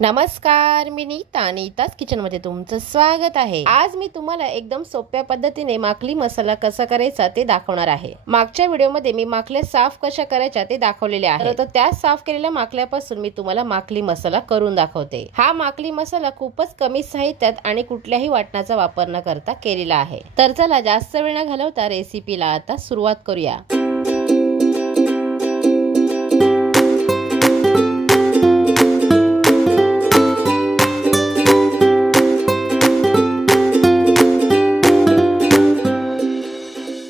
नमस्कार, मी नीताच किचनमध्ये तुमचं स्वागत आहे। आज मी तुम्हाला एकदम सोप्या पद्धतीने माकली मसाला कसा करायचा ते दाखवणार आहे। मागच्या व्हिडिओमध्ये मी माकल्या साफ कशा करायच्या ते दाखवलेले आहे, तर त्या साफ केलेल्या माकल्यापासून मी तुम्हाला माकली मसाला करून दाखवते। हा माकली मसाला खूपच कमी साहित्यात आणि कुठल्याही वाटणाचा वापर न करता केलेला आहे। तर चला जास्त वेळ न घालवता रेसिपीला आता सुरुवात करूया।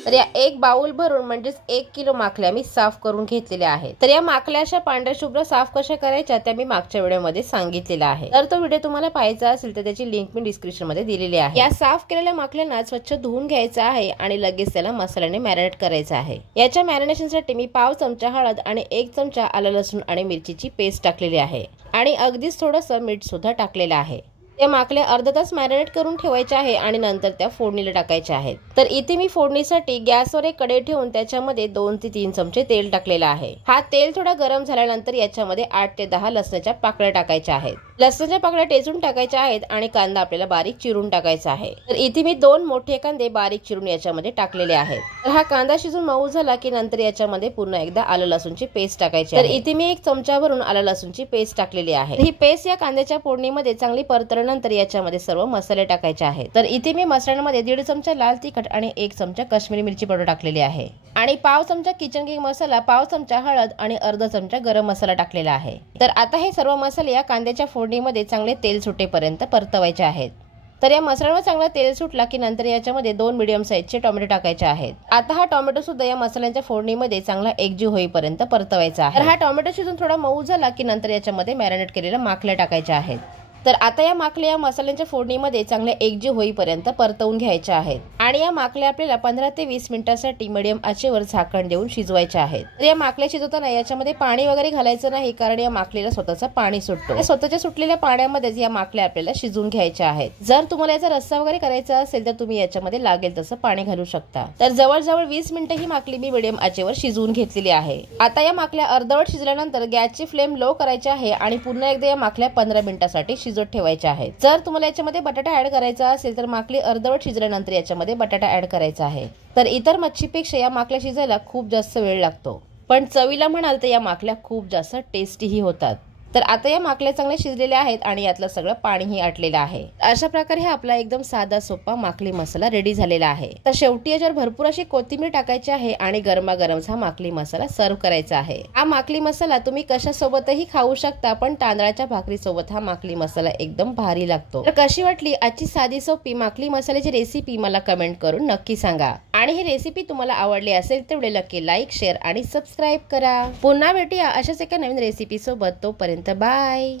तर या एक बाउल भरून म्हणजे 1 किलो माकल्या मी साफ करून घेतलेल्या आहेत। तर या माकल्या अशा पांढऱ्या शुभ्र साफ कशा करायच्या त्या मी मागच्या व्हिडिओमध्ये सांगितलेला आहे। तर तो व्हिडिओ तुम्हाला पाहायचा असेल तर त्याची लिंक मी डिस्क्रिप्शन मध्ये दिलेली आहे। या साफ केलेल्या माकल्यांना स्वच्छ धुवून घ्यायचा आहे आणि लगेच त्याला मसाल्याने मॅरिनेट करायचा आहे। याच्या मॅरिनेशनसाठी मी पाव चमचा हळद आणि 1 चमचा आलं लसूण आणि मिरचीची पेस्ट टाकलेली आहे आणि अगदीच थोडंसं मीठ सुद्धा टाकलेलं आहे। त्या माकल्या अर्धा तास मॅरिनेट करून ठेवायच्या आहे आणि नंतर त्या फोडणीला टाकायच्या आहेत। तर इथे मी फोडणीसाठी गॅसवर एक कढई ठेवून त्याच्यामध्ये 2 ते 3 चमचे तेल टाकलेलं आहे। हा तेल थोडा गरम झाल्यानंतर याच्यामध्ये 8 ते 10 लसणाच्या पाकळ्या टाकायच्या आहेत। लसणाच्या पाकळ्या टेचून टाकायच्या आहेत आणि कांदा आपल्याला बारीक चिरून टाकायचा आहे। तर इथे मी 2 मोठे कांदे बारीक चिरून याच्यामध्ये टाकलेले आहेत। तर हा कांदा शिजून मऊ झाला की नंतर याच्यामध्ये पुन्हा एकदा आलं लसूणची पेस्ट टाकायची आहे। तर इथे मी 1 चमचा भरून आलं लसूणची पेस्ट टाकलेली आहे। ही पेस्ट या कांद्याच्या फोडणीमध्ये चांगली परतल्यानंतर याच्यामध्ये सर्व मसाले टाकायचे आहेत। तर इथे मी मसाल्यामध्ये 1.5 चमचा लाल तिखट आणि 1 चमचा काश्मीरी मिरची पावडर टाकलेली आहे आणि पाव चमचा किचन किंग मसाला, पाव चमचा हळद आणि अर्धा चमचा गरम मसाला टाकलेला आहे। तर आता हे सर्व मसाले या कांद्याच्या फोडणीमध्ये चांगले तेल सुटेपर्यंत परतवायचे आहेत। तर या मसाल्यावर चांगला तेल सुटला की नंतर याच्यामध्ये 2 मीडियम साईजचे टोमॅटो टाकायचे आहेत। आता हा टोमॅटो सुद्धा या मसाल्यांच्या फोडणीमध्ये चांगला एकजीव होईपर्यंत परतवायचा आहे। तर हा टोमॅटो शिजून थोडा मऊ झाला की नंतर याच्यामध्ये मॅरिनेट केलेल्या माकल्या टाकायच्या आहेत। तर आता या माकल्या या मसाल्यांच्या फोडणीमध्ये चांगल्या एकजीव होईपर्यंत परतवून घ्यायच्या आहेत आणि या माकल्या आपल्याला 15 ते 20 मिनिटांसाठी मीडियम आचेवर झाकण देऊन शिजवायच्या आहेत। तर या माकल्या शिजवताना याच्यामध्ये पाणी वगैरे घालायचं नाही, कारण या माकलीला स्वतःचा पाणी सुटतो। या स्वतःच्या सुटलेल्या पाण्यामध्येच या माकल्या आपल्याला शिजवून घ्यायच्या आहेत। जर तुम्हाला याचा रस्सा वगैरे करायचा असेल तर तुम्ही याच्यामध्ये लागेल तसं पाणी घालू शकता। तर जवळजवळ 20 मिनिटं ही माकली मी मीडियम आचेवर शिजवून घेतलेली आहे। आता या माकल्या अर्धवट शिजल्यानंतर गॅसची फ्लेम लो करायची आहे आणि पुन्हा एकदा या माकल्या 15 मिनिटांसाठी शिजवत ठेवायचे आहेत। जर तुम्हाला याच्यामध्ये बटाटा ऍड करायचा असेल तर माकली अर्धवट शिजल्यानंतर याच्यामध्ये बटाटा ऍड करायचा आहे। तर इतर मच्छीपेक्षा या माकल्या शिजायला खूप जास्त वेळ लागतो, पण चवीला म्हणाल तर या माकल्या खूप जास्त टेस्टीही होतात। तर आता या माकल्या चांगल्या शिजलेल्या आहेत आणि यातलं सगळं पाणीही आटलेलं आहे। अशा प्रकारे हा आपला एकदम साधा सोपा माकली मसाला रेडी झालेला आहे। तर शेवटी याच्यावर भरपूर अशी कोथिंबीर टाकायची आहे आणि गरमागरम हा माकली मसाला सर्व करायचा आहे। हा माकली मसाला तुम्ही कशासोबतही खाऊ शकता, पण तांदळाच्या भाकरी सोबत हा माकली मसाला एकदम भारी लागतो। तर कशी वाटली आजची साधी सोपी माकली मसाल्याची रेसिपी मला कमेंट करून नक्की सांगा। आणि ही रेसिपी तुम्हाला आवडली असेल तर नक्की लाईक, शेअर आणि सबस्क्राईब करा। पुन्हा भेटूया अशाच एका नवीन रेसिपी सोबत। तोपर्यंत बाय।